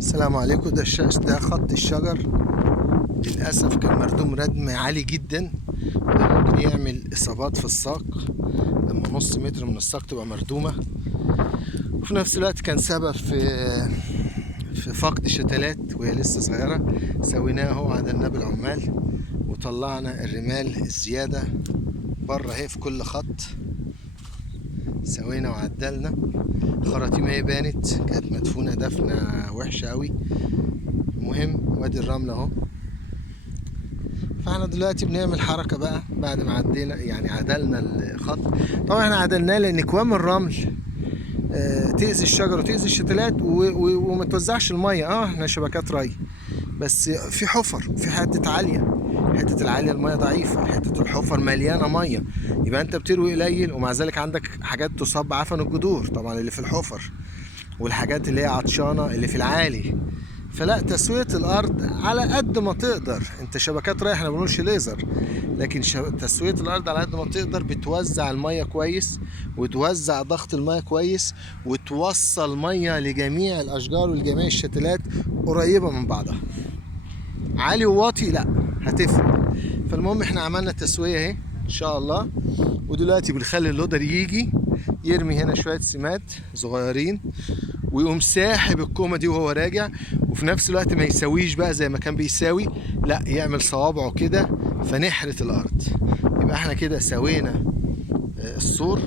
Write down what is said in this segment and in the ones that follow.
السلام عليكم. ده خط الشجر، للأسف كان مردوم ردم عالي جدا. ده ممكن يعمل إصابات في الساق لما نص متر من الساق تبقى مردومة، وفي نفس الوقت كان سبب في فقد شتلات وهي لسه صغيرة. سويناه اهو، عدلناه بالعمال وطلعنا الرمال الزيادة بره اهي في كل خط. سوينا وعدلنا. الخراطيم اهي بانت، كانت مدفونة دفنة وحشة قوي. المهم وادي الرمل اهو. فاحنا دلوقتي بنعمل حركة بقى بعد ما عدينا، يعني عدلنا الخط. طبعا احنا عدلناه لان كوام الرمل تأذي الشجر وتأذي الشتلات وما توزعش المية. احنا شبكات ري، بس في حفر، في حتة عالية، حتة العالية المية ضعيفة، حتة الحفر مليانة مية، يبقى انت بتروي قليل ومع ذلك عندك حاجات تصاب بعفن الجذور طبعا اللي في الحفر، والحاجات اللي هي عطشانة اللي في العالي. فلا، تسوية الارض على قد ما تقدر. انت شبكات ري، احنا ما بنقولش ليزر، لكن تسوية الارض على قد ما تقدر بتوزع المية كويس، وتوزع ضغط المية كويس، وتوصل مية لجميع الاشجار ولجميع الشتلات قريبة من بعضها. عالي وواطي لا هتفرق. فالمهم احنا عملنا تسوية اهي ان شاء الله، ودلوقتي بنخلي اللودر يجي يرمي هنا شوية سماد صغيرين، ويقوم ساحب الكومة دي وهو راجع. وفي نفس الوقت ما يسويش بقى زي ما كان بيساوي، لا يعمل صوابعه كده فنحرث الارض. يبقى احنا كده سوينا السور،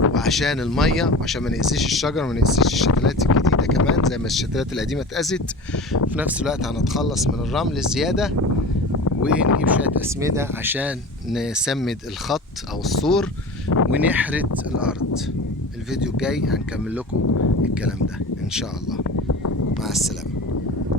وعشان الميه وعشان ما نأذيش الشجر وما نأذيش الشتلات الجديده كمان زي ما الشتلات القديمه اتأذت. في نفس الوقت هنتخلص من الرمل الزياده، ونجيب شويه اسمده عشان نسمد الخط او السور ونحرث الارض. الفيديو الجاي هنكمل لكم الكلام ده ان شاء الله.